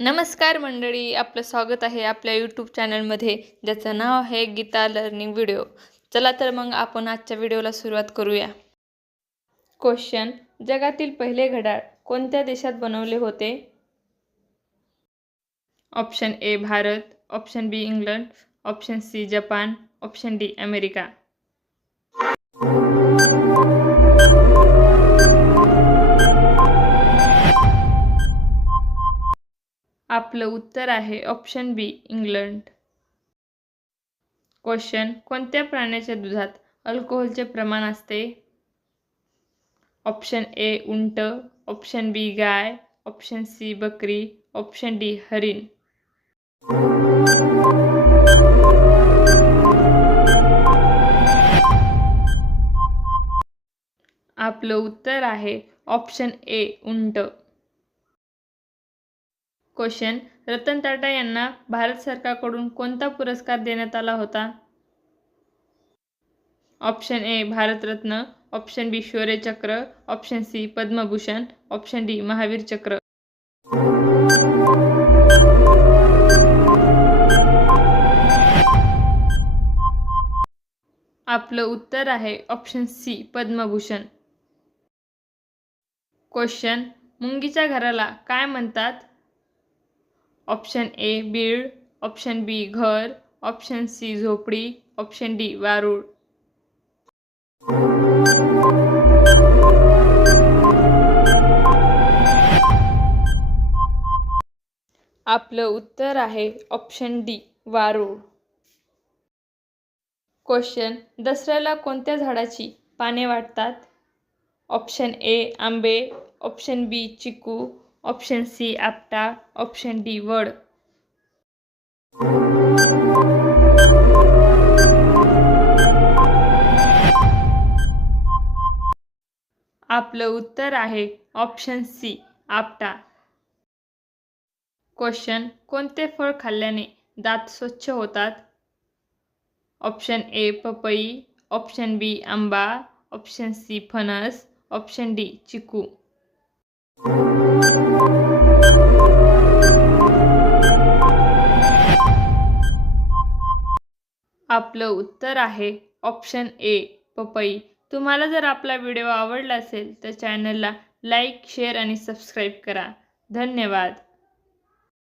नमस्कार मंडळी, आपलं स्वागत आहे आपल्या यूट्यूब चॅनलमध्ये, ज्याचं नाव आहे गीता लर्निंग व्हिडिओ. चला तर मग आपण आजच्या व्हिडिओला सुरुवात करूया. क्वेश्चन: जगातील पहिले घड्याळ कोणत्या देशात बनवले होते? Option A Bharat, option B England, option C Japan, option D America. आपलं उत्तर आहे ऑप्शन बी इंग्लंड. क्वेश्चन: कोणत्या प्राण्याच्या दुधात अल्कोहोलचे प्रमाण असते? ऑप्शन ए उंट, ऑप्शन बी गाय, ऑप्शन सी बकरी, ऑप्शन डी हरिण. आपलं उत्तर आहे ऑप्शन ए उंट. क्वेश्चन: रतन टाटा यांना भारत सरकारकडून कोणता पुरस्कार देण्यात आला होता? Option A Bharat Ratna, option B Shaurya Chakra, option C Padma Bhushan, option D Mahavir Chakra. आपलं उत्तर आहे ऑप्शन सी पद्मभूषण. क्वेश्चन: मुंगीच्या घराला काय म्हणतात? ऑप्शन ए बीड, ऑप्शन बी घर, ऑप्शन सी झोपडी, ऑप्शन डी वारूळ. आपलं उत्तर आहे ऑप्शन डी वारूळ. क्वेश्चन: दसऱ्याला कोणत्या झाडाची पाने वाटतात? ऑप्शन ए आंबे, ऑप्शन बी चिकू, ऑप्शन सी आपटा, ऑप्शन डी वड. आपलं उत्तर आहे ऑप्शन सी आपटा. क्वेश्चन: कोणते फळ खाल्ल्याने दात स्वच्छ होतात? ऑप्शन ए पपई, ऑप्शन बी आंबा, ऑप्शन सी फणस, ऑप्शन डी चिकू. आपलं उत्तर आहे ऑप्शन ए पपई. तुम्हाला जर आपला व्हिडिओ आवडला असेल तर चॅनलला लाईक, शेअर आणि सबस्क्राईब करा. धन्यवाद.